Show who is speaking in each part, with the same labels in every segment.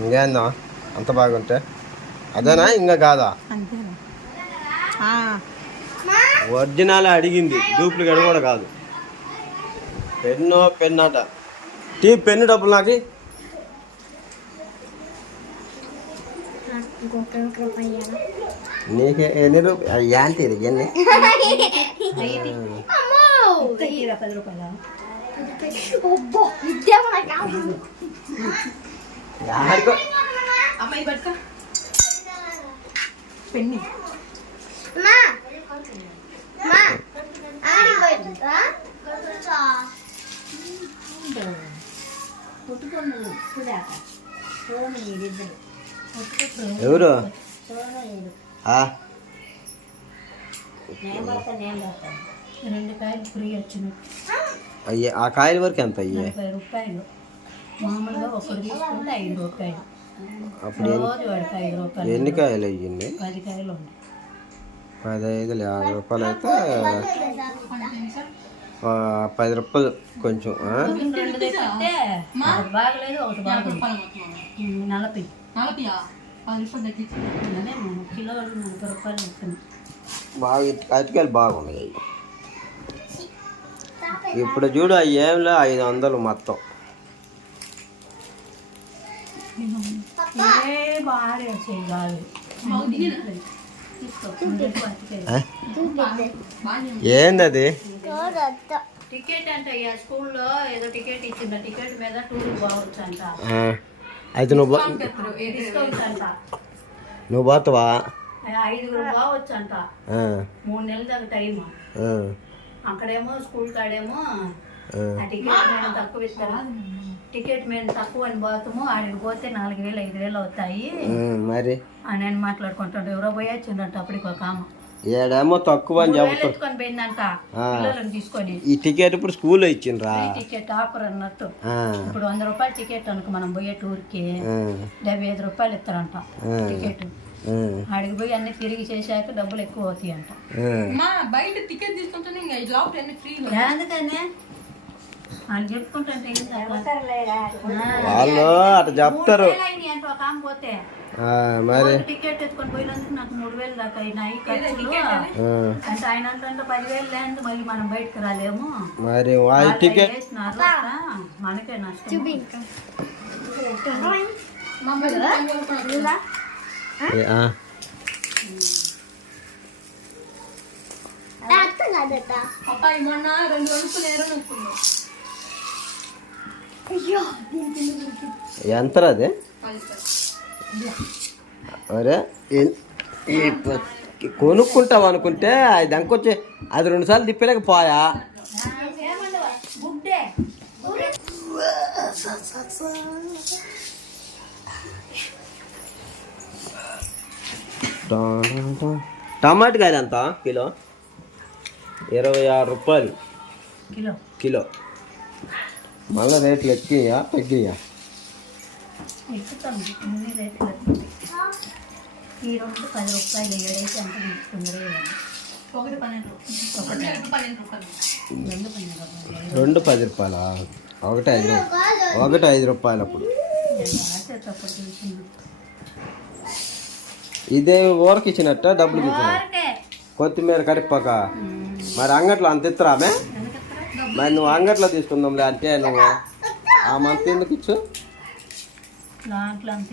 Speaker 1: ఇంకేందా అంత బాగుంటే? అదేనా? ఇంకా కాదా?
Speaker 2: అంతేనా?
Speaker 1: ఒరిజినల్ అడిగింది. డూప్లికేట్ కూడా కాదు. పెన్ను పెన్ అట టీ పెన్ను డబ్బులు నాకు? నీకే ఎన్ని రూపాయలు యాంటీ ఎన్ని?
Speaker 2: పది రూపాయల?
Speaker 1: యాడికో
Speaker 2: అమ్మాయి పట్టుకో. పెన్ని.
Speaker 1: ఎవరు? ఆ,
Speaker 2: రెండు కాయలు ఫ్రీ వచ్చినాయి
Speaker 1: అయ్యే ఆ కాయల వరకు ఎంత అయ్యే?
Speaker 2: రూపాయలు. మామూలుగా ఒకరు తీసుకుంటే ఐదు రూపాయలు.
Speaker 1: అప్పుడు ఎన్ని-
Speaker 2: రోజు వాడికి ఐదు రూపాయలు
Speaker 1: ఎన్ని కాయలు అయ్యింది?
Speaker 2: పది కాయలు ఉన్నాయి.
Speaker 1: పదహైదు యాభై రూపాయలు అయితే పది రూపాయలు కొంచెం
Speaker 2: బాగలేదు ఒకటి బాగుంది నలభై. కిలో రూపాయలు
Speaker 1: బాగా అటుకాయలు బాగున్నాయి. ఇప్పుడు చూడు అవి ఏంలే ఐదు వందలు మొత్తం.
Speaker 2: ఏ బాగా వచ్చేది కాదు తీసుకో పట్టుకే.
Speaker 1: ఆ? ఏంది అది
Speaker 2: టికెట్ అంటే స్కూల్లో ఏదో టికెట్ ఇచ్చింది టికెట్ మీద టూర్ బాగొచ్చు అంట
Speaker 1: ఆ, అయితే నువ్వు నువ్వు పోతావా?
Speaker 2: ఐదుగురు బాగొచ్చు అంట
Speaker 1: ఆ,
Speaker 2: మూడు నెలల దాకా టైం అక్కడేమో స్కూల్ కాడేమో
Speaker 1: ఆ.
Speaker 2: టికెట్ మీద తక్కువ ఇస్తారు? టికెట్ మీద తక్కువ అని పోతాము. ఆడికి పోతే నాలుగు వేలు ఐదు వేలు అవుతాయి.
Speaker 1: ఆ, మరి?
Speaker 2: అని నేను మాట్లాడుకుంటాడు. ఎవరో పోయి వచ్చిందంట అప్పటికి ఒక ఆమె.
Speaker 1: ఏడేమో తక్కువ అని
Speaker 2: ఎత్తుకొని పోయిందంట. పిల్లలను తీసుకొని.
Speaker 1: ఈ టికెట్ ఇప్పుడు స్కూల్లో ఇచ్చిండ్రా?
Speaker 2: ఫ్రీ టికెట్ ఆఫర్ అన్నట్టు.
Speaker 1: ఆ,
Speaker 2: ఇప్పుడు వంద రూపాయల టికెట్ అనుకో మనం పోయే టూర్కి డెబ్బై ఐదు రూపాయలు ఇస్తారంట. టికెట్.
Speaker 1: ఆ,
Speaker 2: ఆడికి పోయి అన్ని తిరిగి చేశాక డబ్బులు ఎక్కువ అవుతాయి అంట
Speaker 1: ఆ.
Speaker 3: బయట టికెట్ తీసుకుంటే ఇంకా ఈ లోపల అన్ని ఫ్రీ
Speaker 2: ఎందుకనే? వాళ్ళు చెప్పుకుంటుంటే
Speaker 1: అటు చెప్తారు
Speaker 2: పోతే.
Speaker 1: మరి?
Speaker 2: టికెట్ ఎత్తుకొని పోయినందుకు నాకు మూడు వేలు దాకా అయినాయి ఖర్చులు. అంటే ఆయన అంటే పదివేలు లేదు మళ్ళీ మనం బయటకు రాలేము.
Speaker 1: మరి టికెట్
Speaker 2: మనకే నష్టం.
Speaker 3: మొన్న రెండు వణుకులు ఎర్ర
Speaker 1: ఎంతరా అది? అరే కొనుక్కుంటావు అనుకుంటే అది దెంకొచ్చి అది రెండు సార్లు తిప్పలేకపోయా?
Speaker 2: గుడ్డే
Speaker 1: టమాటా కాయలు ఎంత? కిలో? ఇరవై ఆరు రూపాయలు.
Speaker 2: కిలో.
Speaker 1: కిలో. మళ్ళీ రేట్లు ఎక్కియా తగ్గియా?
Speaker 2: అన్ని రేట్లు. ఈ పది రూపాయలు ఏడైతే.
Speaker 3: ఒకటి పన్నెండు ఒకటి రెండు పన్నెండు రూపాయలు.
Speaker 2: రెండు పన్నెండు రూపాయలు.
Speaker 1: రెండు పది రూపాయలా? ఒకటి ఐదు రూపాయలు ఒకటి ఐదు రూపాయలు అప్పుడు ఇదే ఊరకి ఇచ్చినట్ట డబ్బులు. కొత్తిమీర కరిపాక మరి అంగట్లో అంత ఇత్తరామే?
Speaker 2: ఎందుకు
Speaker 1: మరి నువ్వు అంగట్లో తీసుకుందాంలే అంటే నువ్వు ఆ మంత్ ఎందుకు ఇచ్చు?
Speaker 2: దాంట్లో అంత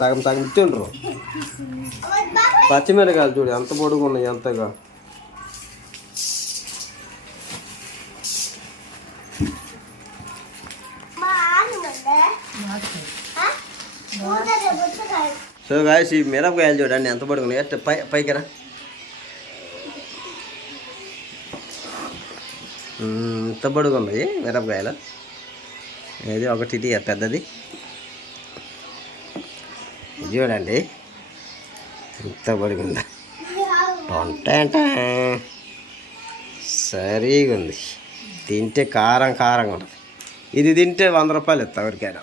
Speaker 1: సగం సగం ఇచ్చిండ్రు. పచ్చిమిరకాయలు చూడు ఎంత పొడుగు ఉన్నాయి ఎంతగా. సో గాయస్ ఈ మిరపకాయలు చూడండి ఎంత పొడుగున్నాయి. ఎట్ట పై పైకి ఇంత పొడుగు ఉన్నాయి మిరపకాయలు. ఇది ఒకటి ఇది పెద్దది. ఇది చూడండి ఇంత పొడుగుందా టొంటేంట సరిగా ఉంది తింటే కారం కారంగా ఉంటుంది. ఇది తింటే వంద రూపాయలు ఇస్తా ఎవరికైనా.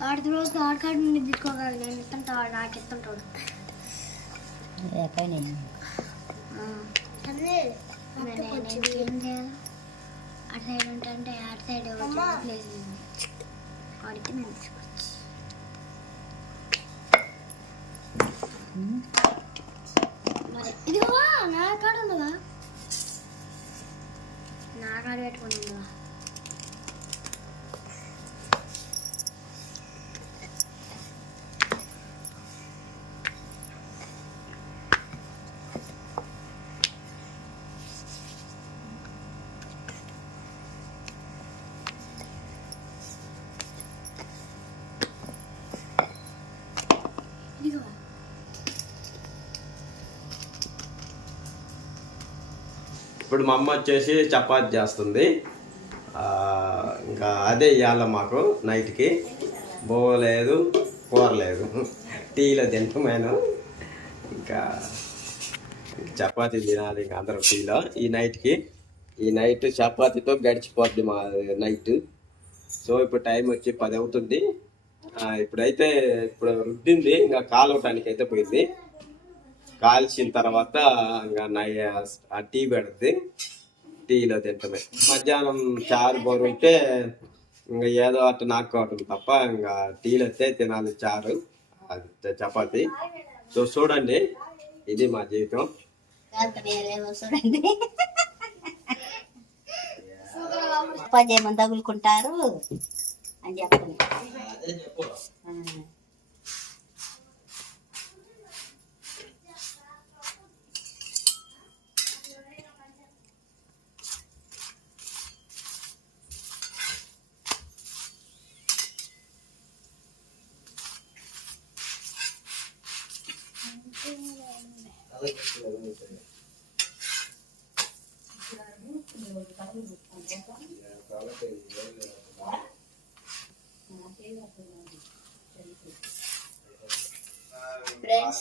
Speaker 4: ఆడికి రోజు ఆడి నుండి నిద్దుకోగలను నేను ఇస్తుంటా నాకు ఇస్తుంటాడు ఏం అటు సైడ్ ఉంటే అటు సైడ్ ప్లేస్ ఆడికి నేను తీసుకొచ్చి. మరి నా ఉందా పెట్టుకుని ఉందా
Speaker 1: ఇప్పుడు మా అమ్మ వచ్చేసి చపాతి చేస్తుంది. ఇంకా అదే ఇవాళ మాకు నైట్కి. బోలేదు కూరలేదు. టీలో తింటామేను ఇంకా చపాతి తినాలి ఇంకా అందరూ టీలో ఈ నైట్కి. ఈ నైట్ చపాతీతో గడిచిపోద్ది మా నైట్. సో ఇప్పుడు టైం వచ్చి పది అవుతుంది. ఇప్పుడైతే ఇప్పుడు రుద్దింది ఇంకా కాలవటానికి అయితే పోయింది. కాల్చిన తర్వాత ఇంకా నై ఆ టీ పెడుతుంది టీలో తింటమే. మధ్యాహ్నం చారు బోరు ఉంటే ఇంకా ఏదో అట్ట నాటుకోవటం తప్ప ఇంకా టీలో అయితే తినాలి చారు. అది చపాతి. సో చూడండి ఇది మా జీవితం.
Speaker 5: చూడండి తగులుకుంటారు అని చెప్పండి.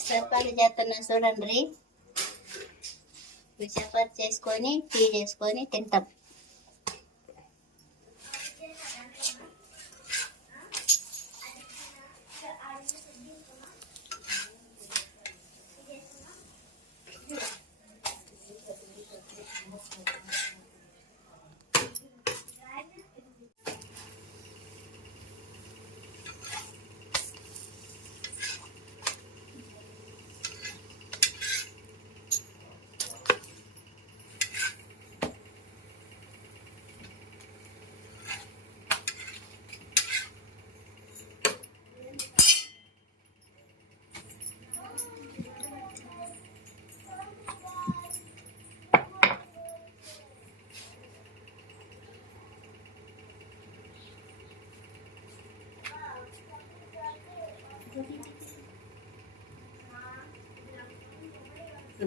Speaker 5: చపాతి చేస్తున్నా చూడండి. ఇప్పుడు చపాతి చేసుకొని టీ చేసుకొని తింటాం.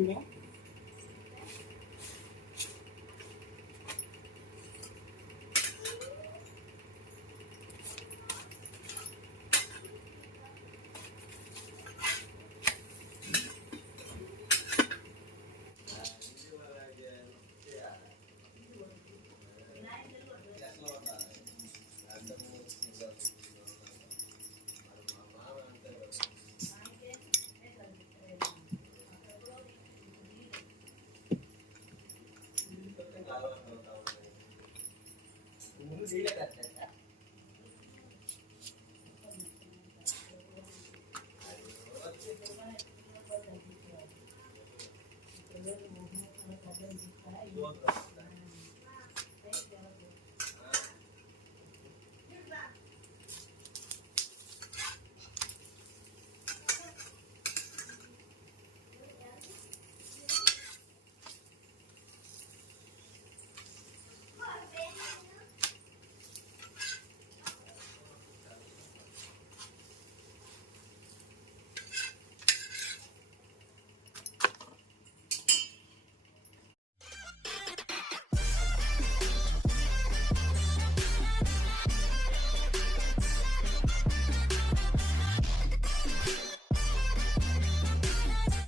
Speaker 5: ఉందా